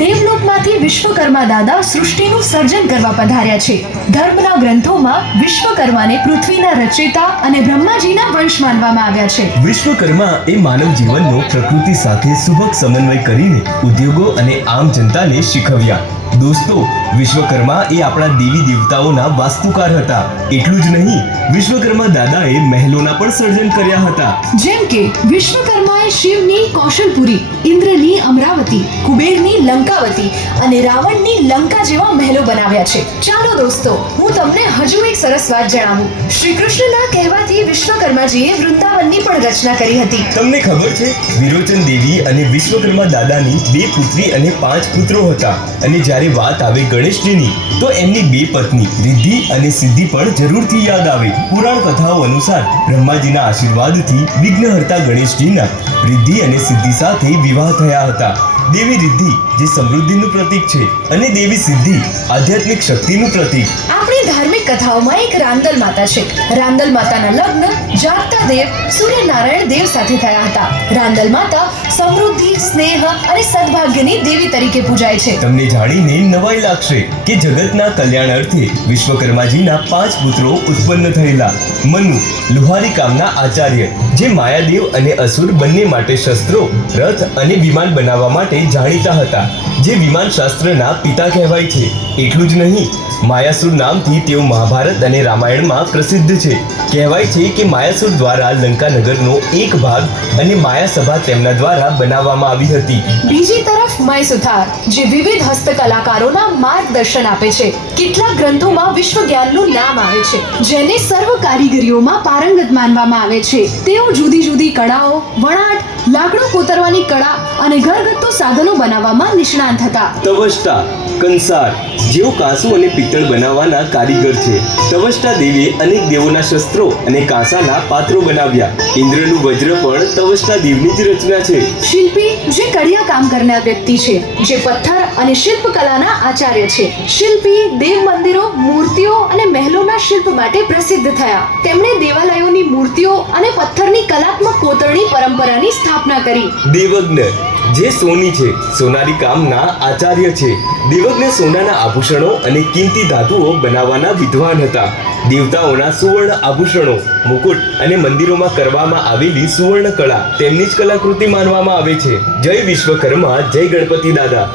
દેવલોકમાંથી વિશ્વકર્મા દાદા સૃષ્ટિનું સર્જન કરવા પધાર્યા છે. ધર્મના ગ્રંથોમાં વિશ્વકર્માને પૃથ્વીના રચયિતા અને બ્રહ્માજીના વંશ માનવામાં આવ્યા છે. વિશ્વકર્મા એ માનવ જીવનનો પ્રકૃતિ સાથે સુભગ સમન્વય કરીને ઉદ્યોગો અને આમ જનતાને શીખવ્યા. દોસ્તો, વિશ્વકર્મા એ આપણા દેવી દેવતાઓના વાસ્તુકાર હતા. એટલું જ નહીં, વિશ્વકર્મા દાદાએ મહેલોના પણ સર્જન કર્યા હતા. જેમ કે વિશ્વકર્માએ શિવની કૌશલપુરી, ઇન્દ્રની અમરાવતી, કુબેરની લંકાવતી અને રાવણની લંકા જેવા મહેલો બનાવ્યા છે. ચાલો દોસ્તો, હું તમને હજુ એક સરસ વાત જણાવું. શ્રી કૃષ્ણના કહેવાથી વિશ્વકર્માજીએ વૃંદાવનની પણ રચના કરી હતી. તમને ખબર છે, વિરોચન દેવી અને વિશ્વકર્મા દાદાની 2 પુત્રી અને 5 પુત્રો હતા. અને જ્યારે વાત આવે ગણેશજીની, તો એમની 2 પત્ની રિદ્ધિ અને સિદ્ધિ પણ જરૂરથી યાદ આવે. પુરાણ કથાઓ અનુસાર બ્રહ્માજીના આશીર્વાદથી વિઘ્નહર્તા ગણેશજીના રિદ્ધિ અને સિદ્ધિ સાથે વિવાહ થયા હતા. દેવી રિદ્ધિ જે સમૃદ્ધિનું પ્રતીક છે અને દેવી સિદ્ધિ આધ્યાત્મિક શક્તિનું પ્રતીક. આપણી ધાર્મિક કથાઓમાં એક રાંદલ માતા છે. રાંદલ માતાના લગ્ન જાગતા દેવ સૂર્યનારાયણ દેવ સાથે થયા હતા. રાંદલ માતા સમૃદ્ધિ, સ્નેહ અને સદભાગ્યની દેવી તરીકે પૂજાય છે. તમને જાણીને નવાઈ લાગશે કે જગતના કલ્યાણ અર્થે વિશ્વકર્માજીના 5 પુત્રો ઉત્પન્ન થયેલા. મનુ લુહારી કામના આચાર્ય, જે માયાદેવ અને અસુર બંને માટે શસ્ત્રો, રથ અને વિમાન બનાવવા માટે જાણીતા હતા, જે વિમાન શાસ્ત્રના પિતા કહેવાય છે. એટલું જ નહીં, માયાસુર નામથી તેઓ મહાભારત અને રામાયણમાં પ્રસિદ્ધ છે. કહેવાય છે કે માયાસુર દ્વારા લંકા નગરનો એક ભાગ અને માયાસભા તેમના દ્વારા બનાવવામાં આવી હતી. બીજી તરફ મયસુથાર, જે વિવિધ હસ્તકલાકારોના માર્ગદર્શન આપે છે. કેટલાક ગ્રંથોમાં વિશ્વ જ્ઞાનનું નામ આવે છે, જેને સર્વ કારીગરીઓમાં પારંગત માનવામાં આવે છે. તેઓ જુદી જુદી કળાઓ, વણાટ, લાકડું કોતરવાની કળા અને ઘરગથ્થુ સાધનો બનાવવામાં નિષ્ણાંત હતા. તવષ્ટા, કંસાર જેઓ કાંસુ અને પિત્તળ બનાવવાના કારીગર છે. તવષ્ટા દેવીએ અનેક દેવોના શસ્ત્રો અને કાંસાના પાત્રો બનાવ્યા. ઇન્દ્રનું વજ્ર પણ તવષ્ટા દેવની જ રચના છે. શિલ્પી, જે કડિયા કામ કરનાર વ્યક્તિ છે, જે પથ્થર અને શિલ્પકલાના આચાર્ય છે. શિલ્પી દેવ મંદિરો, મૂર્તિઓ અને મહેલોના શિલ્પ માટે પ્રસિદ્ધ થયા. તેમણે દેવાલયોની મૂર્તિઓ અને પથ્થરની કલાત્મક કોતરણી પરંપરાની સ્થાપના કરી. દેવજ્ઞ, જે સોની છે, સોનારી કામના આચાર્ય છે. દેવજ્ઞ સોનાના આભૂષણો અને કિંમતી ધાતુઓ બનાવવાના વિદ્વાન હતા. દેવતાઓના સુવર્ણ આભૂષણો, મુકુટ અને મંદિરોમાં કરવામાં આવેલી સુવર્ણ કળા તેમની જ કલાકૃતિ માનવામાં આવે છે. જય વિશ્વકર્મા, જય ગણપતિ દાદા.